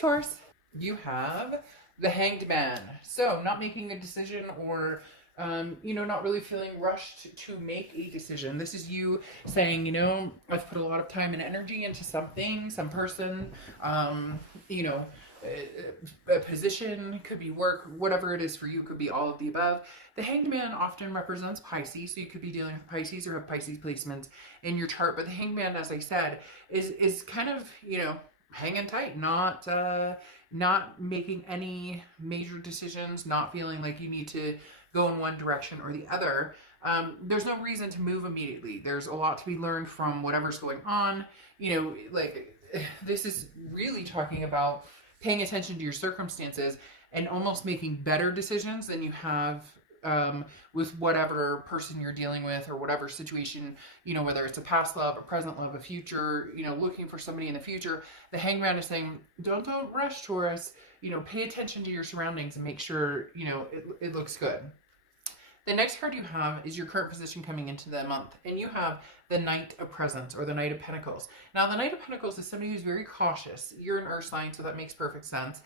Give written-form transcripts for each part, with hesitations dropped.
Taurus, you have the Hanged Man. So, not making a decision or, not really feeling rushed to make a decision. This is you saying, I've put a lot of time and energy into something, some person, you know, a position, could be work, whatever it is for you, could be all of the above. The Hanged Man often represents Pisces, so you could be dealing with Pisces or have Pisces placements in your chart. But the Hanged Man, as I said, is kind of, hanging tight, not making any major decisions, not feeling like you need to go in one direction or the other. There's no reason to move immediately. There's a lot to be learned from whatever's going on. This is really talking about paying attention to your circumstances and almost making better decisions than you have with whatever person you're dealing with or whatever situation, whether it's a past love, a present love, a future, looking for somebody in the future. The Hangman is saying, don't rush, Taurus. Pay attention to your surroundings and make sure, it looks good. The next card you have is your current position coming into the month, and you have the Knight of Presents, or the Knight of Pentacles. Now, the Knight of Pentacles is somebody who's very cautious. You're an earth sign, so that makes perfect sense,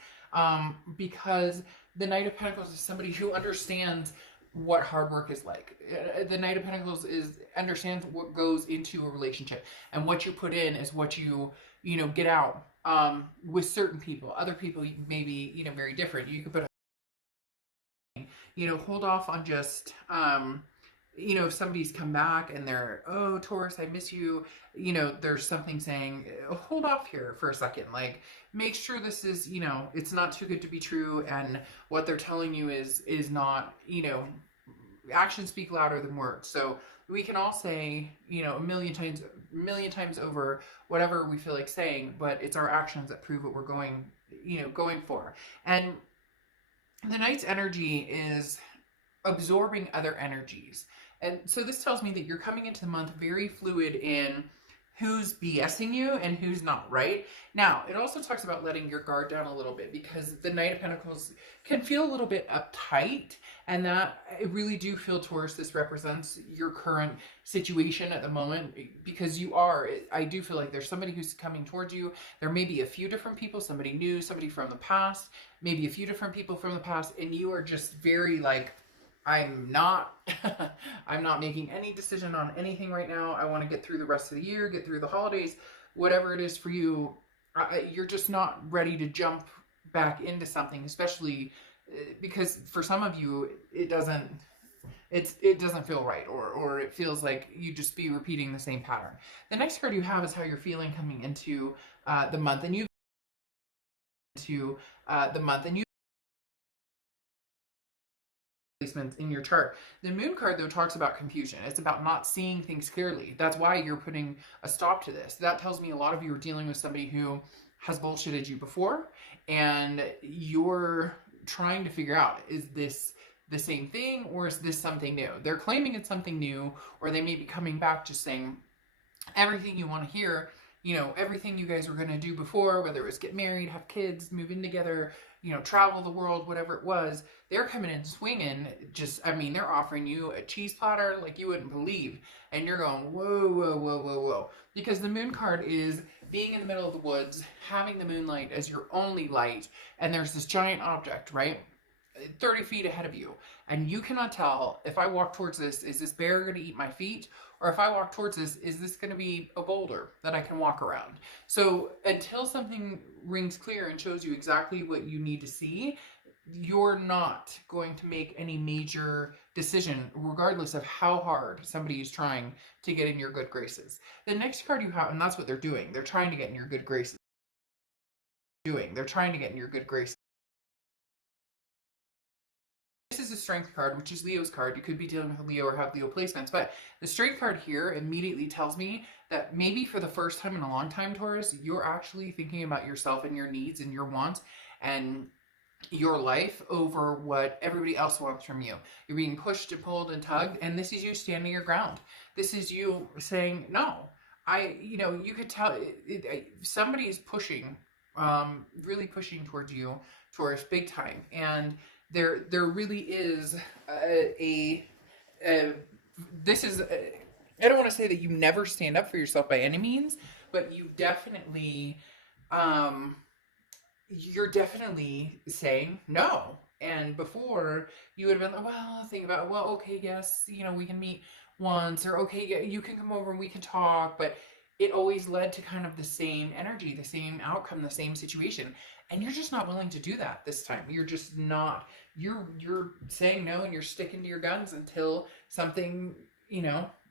because the Knight of Pentacles is somebody who understands what hard work is like. The Knight of Pentacles understands what goes into a relationship, and what you put in is what you get out. With certain people, other people maybe very different. You could put hold off on just, if somebody's come back and they're, oh, Taurus, I miss you, there's something saying, hold off here for a second. Like, make sure this is, it's not too good to be true. And what they're telling you is not, actions speak louder than words. So we can all say, a million times over whatever we feel like saying, but it's our actions that prove what we're going for. And the Knight's energy is absorbing other energies. And so this tells me that you're coming into the month very fluid in who's BSing you and who's not, right? Now, it also talks about letting your guard down a little bit, because the Knight of Pentacles can feel a little bit uptight, and that I really do feel, Taurus, this represents your current situation at the moment, because I do feel like there's somebody who's coming towards you. There may be a few different people, somebody new, somebody from the past, maybe a few different people from the past, and you are just very like, I'm not making any decision on anything right now. I want to get through the rest of the year, get through the holidays, whatever it is for you. You're just not ready to jump back into something, especially because for some of you, it doesn't feel right, or it feels like you just be repeating the same pattern. The next card you have is how you're feeling coming into the month, and you placements in your chart. The Moon card, though, talks about confusion. It's about not seeing things clearly. That's why you're putting a stop to this. That tells me a lot of you are dealing with somebody who has bullshitted you before, and you're trying to figure out, is this the same thing, or is this something new? They're claiming it's something new, or they may be coming back just saying everything you want to hear, everything you guys were going to do before, whether it was get married, have kids, move in together, travel the world, whatever it was. They're coming in swinging. They're offering you a cheese platter like you wouldn't believe. And you're going, whoa, whoa, whoa, whoa, whoa. Because the Moon card is being in the middle of the woods, having the moonlight as your only light, and there's this giant object, right? 30 feet ahead of you. And you cannot tell, if I walk towards this, is this bear going to eat my feet? Or if I walk towards this, is this going to be a boulder that I can walk around? So until something rings clear and shows you exactly what you need to see, you're not going to make any major decision, regardless of how hard somebody is trying to get in your good graces. The next card you have, and that's what they're doing, they're trying to get in your good graces. They're trying to get in your good graces. This is a Strength card, which is Leo's card. You could be dealing with a Leo or have Leo placements, but the Strength card here immediately tells me that maybe for the first time in a long time, Taurus, you're actually thinking about yourself and your needs and your wants and your life over what everybody else wants from you. You're being pushed and pulled and tugged, and this is you standing your ground. This is you saying, no, you could tell somebody is pushing, really pushing towards you, Taurus, big time. And there really is I don't want to say that you never stand up for yourself by any means, but you definitely you're definitely saying no. And before, you would have been like, well, think about it. Well, okay, yes, we can meet once, or okay, yeah, you can come over and we can talk. But it always led to kind of the same energy, the same outcome, the same situation. And you're just not willing to do that this time. You're just not. You're saying no, and you're sticking to your guns until something,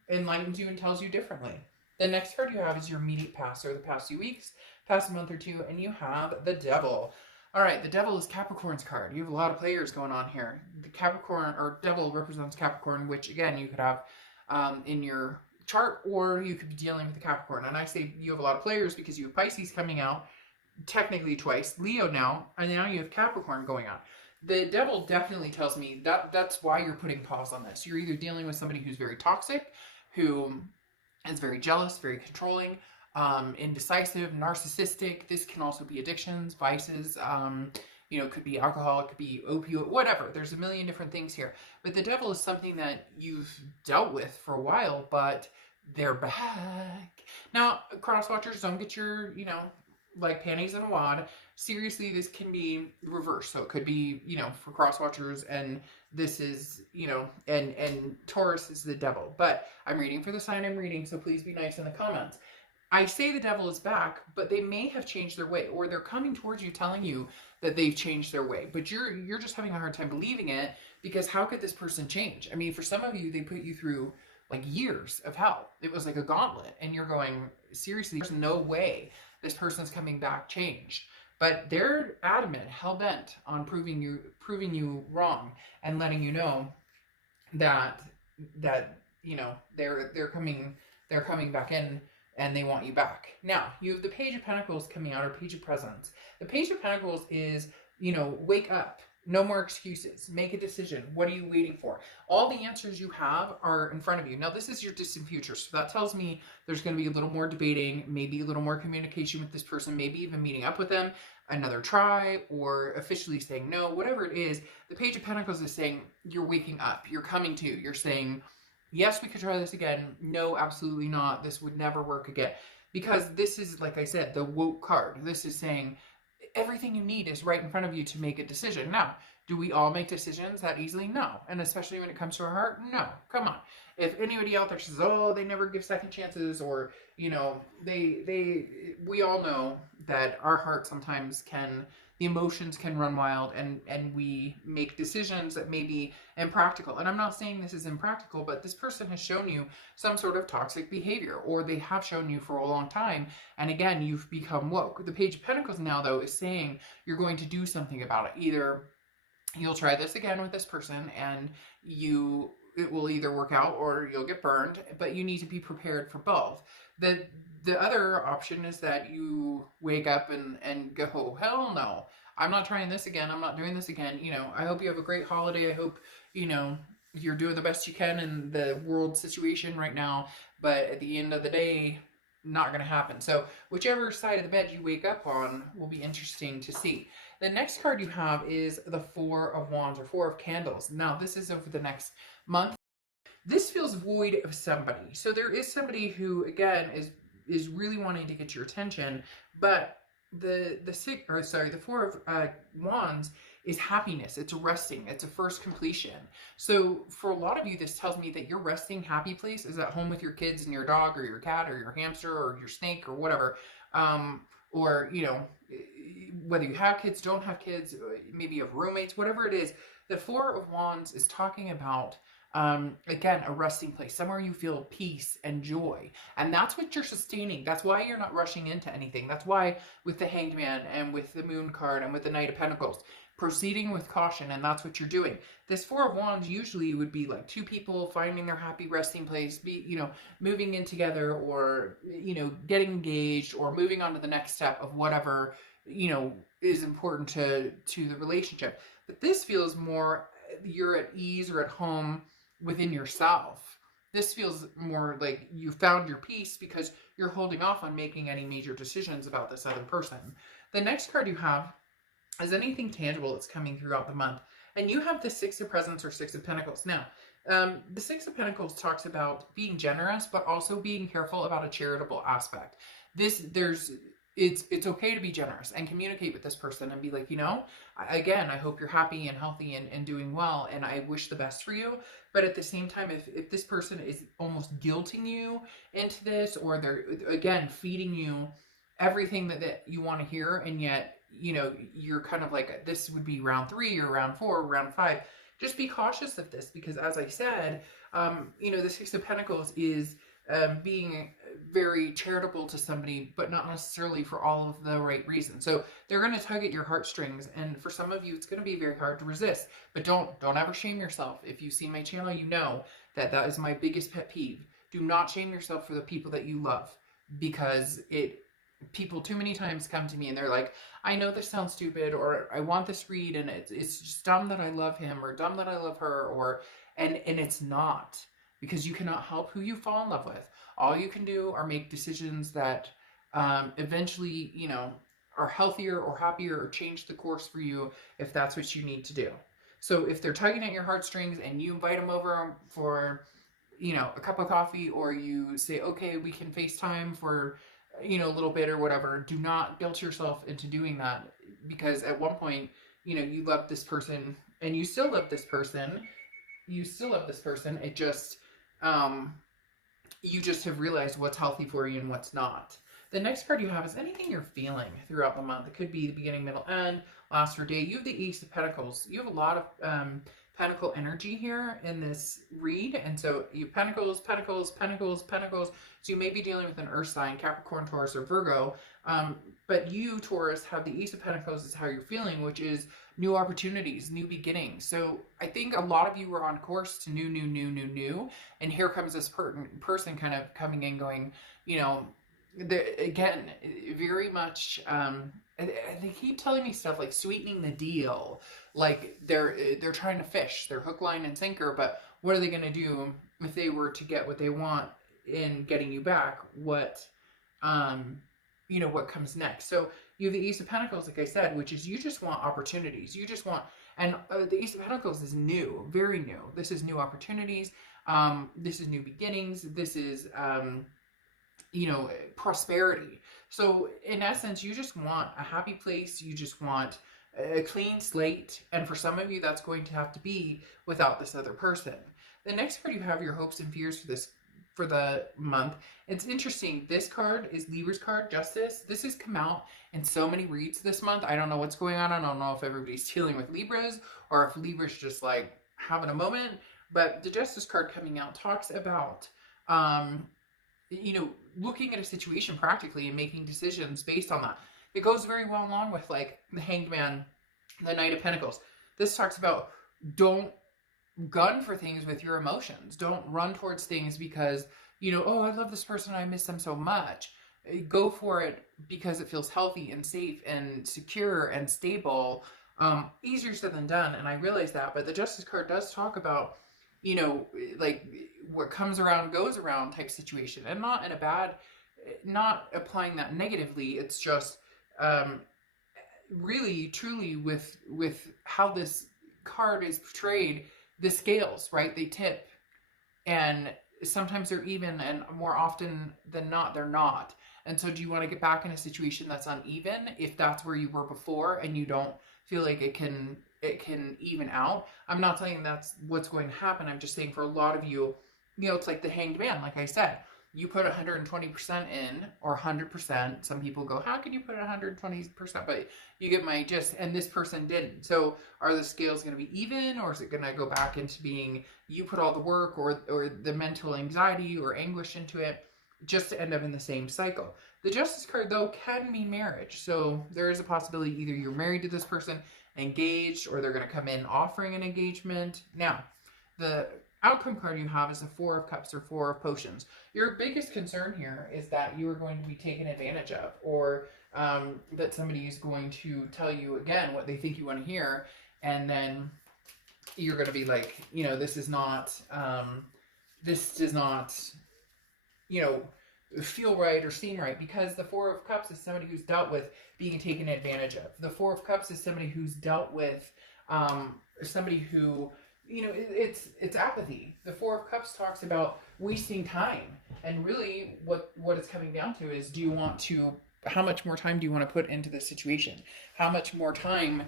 enlightens you and tells you differently. The next card you have is your immediate past, or the past few weeks, past month or two, and you have the Devil. All right, the Devil is Capricorn's card. You have a lot of players going on here. The Capricorn, or Devil, represents Capricorn, which again you could have in your chart, or you could be dealing with the Capricorn. And I say you have a lot of players because you have Pisces coming out technically twice, Leo now, and now you have Capricorn going on. The Devil definitely tells me that's why you're putting pause on this. You're either dealing with somebody who's very toxic, who is very jealous, very controlling, indecisive, narcissistic. This can also be addictions, vices. It could be alcohol, it could be opioid, whatever. There's a million different things here. But the Devil is something that you've dealt with for a while, but they're back. Now, cross watchers, don't get your, like panties in a wad. Seriously, this can be reversed. So it could be, for cross watchers, and this is, and Taurus is the Devil. But I'm reading for the sign I'm reading, so please be nice in the comments. I say the Devil is back, but they may have changed their way, or they're coming towards you telling you that they've changed their way. But you're just having a hard time believing it, because how could this person change? I mean, for some of you, they put you through like years of hell. It was like a gauntlet, and you're going, seriously, there's no way this person's coming back changed. But they're adamant, hell-bent on proving you wrong, and letting you know that they're coming back in, and they want you back. Now, you have the Page of Pentacles coming out, or Page of Presents. The Page of Pentacles is, wake up. No more excuses. Make a decision. What are you waiting for? All the answers you have are in front of you. Now, this is your distant future, so that tells me there's going to be a little more debating, maybe a little more communication with this person, maybe even meeting up with them, another try, or officially saying no, whatever it is. The Page of Pentacles is saying you're waking up. You're coming to. You're saying, yes, we could try this again. No, absolutely not. This would never work again. Because this is, like I said, the woke card. This is saying everything you need is right in front of you to make a decision. Now, do we all make decisions that easily? No. And especially when it comes to our heart? No. Come on. If anybody out there says, oh, they never give second chances, or, we all know that our heart sometimes the emotions can run wild, and we make decisions that may be impractical. And I'm not saying this is impractical, but this person has shown you some sort of toxic behavior, or they have shown you for a long time. And again, you've become woke. The Page of Pentacles now, though, is saying you're going to do something about it. Either you'll try this again with this person, and it will either work out, or you'll get burned, but you need to be prepared for both. The other option is that you wake up and go, oh, hell no, I'm not trying this again. I'm not doing this again. I hope you have a great holiday. I hope, you're doing the best you can in the world situation right now. But at the end of the day, not going to happen. So whichever side of the bed you wake up on will be interesting to see. The next card you have is the Four of Wands, or Four of Candles. Now, this is over the next month. This feels void of somebody. So there is somebody who, again, is really wanting to get your attention, but the Four of Wands is happiness. It's a resting. It's a first completion. So for a lot of you, this tells me that your resting happy place is at home with your kids and your dog, or your cat, or your hamster, or your snake, or whatever. Or, whether you have kids, don't have kids, maybe you have roommates, whatever it is. The Four of Wands is talking about, again, a resting place, somewhere you feel peace and joy. And that's what you're sustaining. That's why you're not rushing into anything. That's why with the Hanged Man, and with the Moon card, and with the Knight of Pentacles, proceeding with caution, and that's what you're doing. This Four of Wands usually would be like two people finding their happy resting place, moving in together, or, getting engaged, or moving on to the next step of whatever, is important to the relationship. But this feels more you're at ease, or at home within yourself. This feels more like you found your peace, because you're holding off on making any major decisions about this other person. The next card you have is anything tangible that's coming throughout the month. And you have the Six of Presents, or Six of Pentacles. Now, the Six of Pentacles talks about being generous, but also being careful about a charitable aspect. There's it's okay to be generous and communicate with this person and be like, you know, again, I hope you're happy and healthy and doing well, and I wish the best for you. But at the same time, if this person is almost guilting you into this, or they're again feeding you everything that you want to hear, and yet, you know, you're kind of like, this would be round 3 or round 4 or round 5, just be cautious of this, because as I said, you know, the Six of Pentacles is being very charitable to somebody, but not necessarily for all of the right reasons. So they're going to tug at your heartstrings, and for some of you, it's going to be very hard to resist. But don't ever shame yourself. If you see my channel, you know that that is my biggest pet peeve. Do not shame yourself for the people that you love, because people too many times come to me and they're like, I know this sounds stupid, or I want this read, and it's just dumb that I love him, or dumb that I love her, or and it's not, because you cannot help who you fall in love with. All you can do are make decisions that eventually, you know, are healthier or happier, or change the course for you if that's what you need to do. So if they're tugging at your heartstrings and you invite them over for, you know, a cup of coffee, or you say, okay, we can FaceTime for, you know, a little bit or whatever, do not guilt yourself into doing that, because at one point, you know, you love this person and you still love this person. You still love this person. It just, you just have realized what's healthy for you and what's not. The next card you have is anything you're feeling throughout the month. It could be the beginning, middle, end, last, or day. You have the Ace of Pentacles. You have a lot of Pentacle energy here in this read. And so you have Pentacles, Pentacles, Pentacles, Pentacles. So you may be dealing with an Earth sign, Capricorn, Taurus, or Virgo. But you, Taurus, have the Ace of Pentacles is how you're feeling, which is new opportunities, new beginnings. So I think a lot of you are on course to new. And here comes this person kind of coming in going, you know, again, very much, they keep telling me stuff like sweetening the deal. Like they're trying to fish, they're hook, line, and sinker, but what are they going to do if they were to get what they want in getting you back? What, you know, what comes next? So you have the Ace of Pentacles, like I said, which is you just want opportunities. You just want, and the Ace of Pentacles is new, very new. This is new opportunities. This is new beginnings. This is, you know, prosperity. So in essence, you just want a happy place. You just want a clean slate. And for some of you, that's going to have to be without this other person. The next card you have your hopes and fears for the month. It's interesting. This card is Libra's card, Justice. This has come out in so many reads this month. I don't know what's going on. I don't know if everybody's dealing with Libras or if Libra's just like having a moment. But the Justice card coming out talks about, you know, looking at a situation practically and making decisions based on that. It goes very well along with like the Hanged Man, the Knight of Pentacles. This talks about don't gun for things with your emotions. Don't run towards things because, you know, oh, I love this person, I miss them so much. Go for it because it feels healthy and safe and secure and stable. Easier said than done, and I realize that. But the Justice card does talk about, you know, like what comes around goes around type situation, and not in a bad, not applying that negatively. It's just really truly with how this card is portrayed, the scales, right? They tip, and sometimes they're even, and more often than not, they're not. And so do you want to get back in a situation that's uneven if that's where you were before and you don't feel like it can even out? I'm not saying that's what's going to happen. I'm just saying for a lot of you, you know, it's like the Hanged Man. Like I said, you put 120% in, or 100%. Some people go, how can you put 120%? But you get my gist, and this person didn't. So are the scales going to be even, or is it going to go back into being you put all the work or the mental anxiety or anguish into it, just to end up in the same cycle? The Justice card, though, can mean marriage. So there is a possibility either you're married to this person, engaged, or they're going to come in offering an engagement. Now, the outcome card you have is the Four of Cups or Four of Potions. Your biggest concern here is that you are going to be taken advantage of, or that somebody is going to tell you again what they think you want to hear, and then you're going to be like, you know, this does not, you know, feel right or seem right, because the Four of Cups is somebody who's dealt with being taken advantage of. The Four of Cups is somebody who's dealt with somebody who, you know, it's apathy. The Four of Cups talks about wasting time, and really what it's coming down to is, do you want to how much more time do you want to put into this situation? How much more time,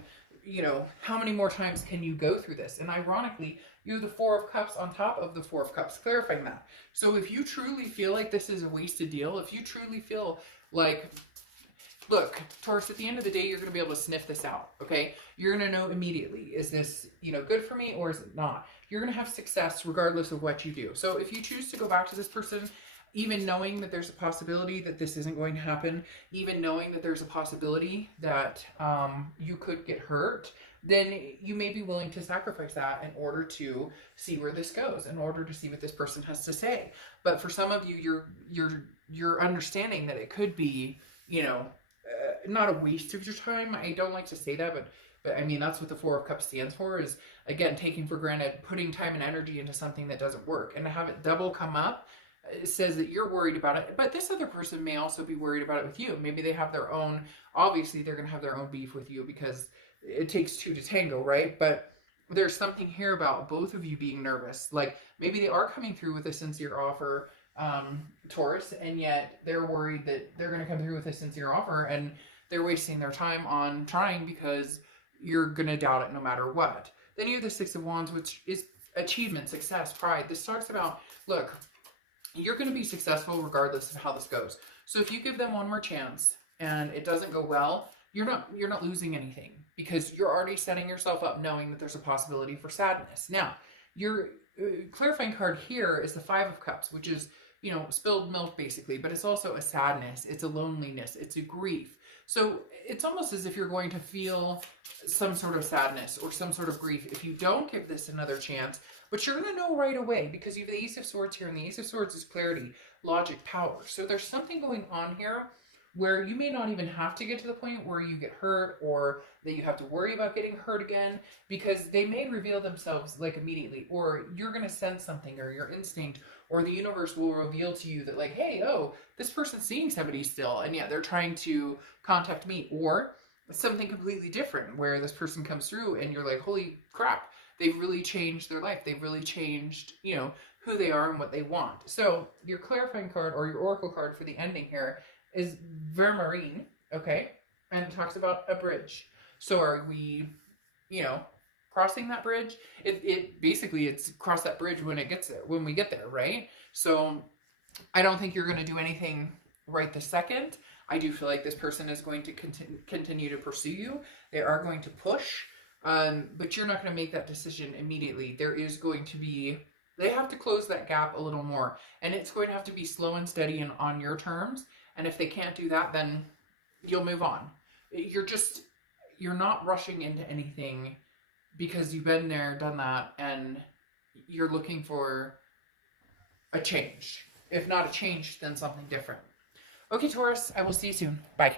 how many more times can you go through this? And ironically, you have the Four of Cups on top of the Four of Cups, clarifying that. So if you truly feel like this is a wasted deal, if you truly feel like, look, Taurus, at the end of the day, you're going to be able to sniff this out, okay? You're going to know immediately, is this, good for me or is it not? You're going to have success regardless of what you do. So if you choose to go back to this person, even knowing that there's a possibility that this isn't going to happen, even knowing that there's a possibility that you could get hurt, then you may be willing to sacrifice that in order to see where this goes, in order to see what this person has to say. But for some of you, you're understanding that it could be, not a waste of your time. I don't like to say that, but I mean, that's what the Four of Cups stands for, is, again, taking for granted, putting time and energy into something that doesn't work. And to have it double come up, it says that you're worried about it, but this other person may also be worried about it with you. Maybe they have their own, obviously they're going to have their own beef with you because it takes two to tango, right? But there's something here about both of you being nervous. Like, maybe they are coming through with a sincere offer, Taurus, and yet they're worried that they're going to come through with a sincere offer and they're wasting their time on trying because you're going to doubt it no matter what. Then you have the Six of Wands, which is achievement, success, pride. This talks about, look, you're going to be successful regardless of how this goes. So if you give them one more chance and it doesn't go well, you're not losing anything, because you're already setting yourself up knowing that there's a possibility for sadness. Now, your clarifying card here is the Five of Cups, which is, spilled milk basically, but it's also a sadness, it's a loneliness, it's a grief. So it's almost as if you're going to feel some sort of sadness or some sort of grief if you don't give this another chance, but you're going to know right away, because you have the Ace of Swords here, and the Ace of Swords is clarity, logic, power. So there's something going on here where you may not even have to get to the point where you get hurt or that you have to worry about getting hurt again, because they may reveal themselves like immediately, or you're going to sense something, or your instinct or the universe will reveal to you that, like, hey, oh, this person's seeing somebody still, and yet they're trying to contact me. Or something completely different where this person comes through and you're like, holy crap, they've really changed their life. They've really changed, who they are and what they want. So your clarifying card, or your oracle card for the ending here, is Vermarine, okay? And it talks about a bridge. So are we, crossing that bridge? It basically, it's cross that bridge when it gets there, when we get there, right? So I don't think you're going to do anything right this second. I do feel like this person is going to continue to pursue you. They are going to push, but you're not going to make that decision immediately. There is going to be, they have to close that gap a little more, and it's going to have to be slow and steady and on your terms. And if they can't do that, then you'll move on. You're not rushing into anything because you've been there, done that, and you're looking for a change. If not a change, then something different. Okay, Taurus, I will see you soon. Bye.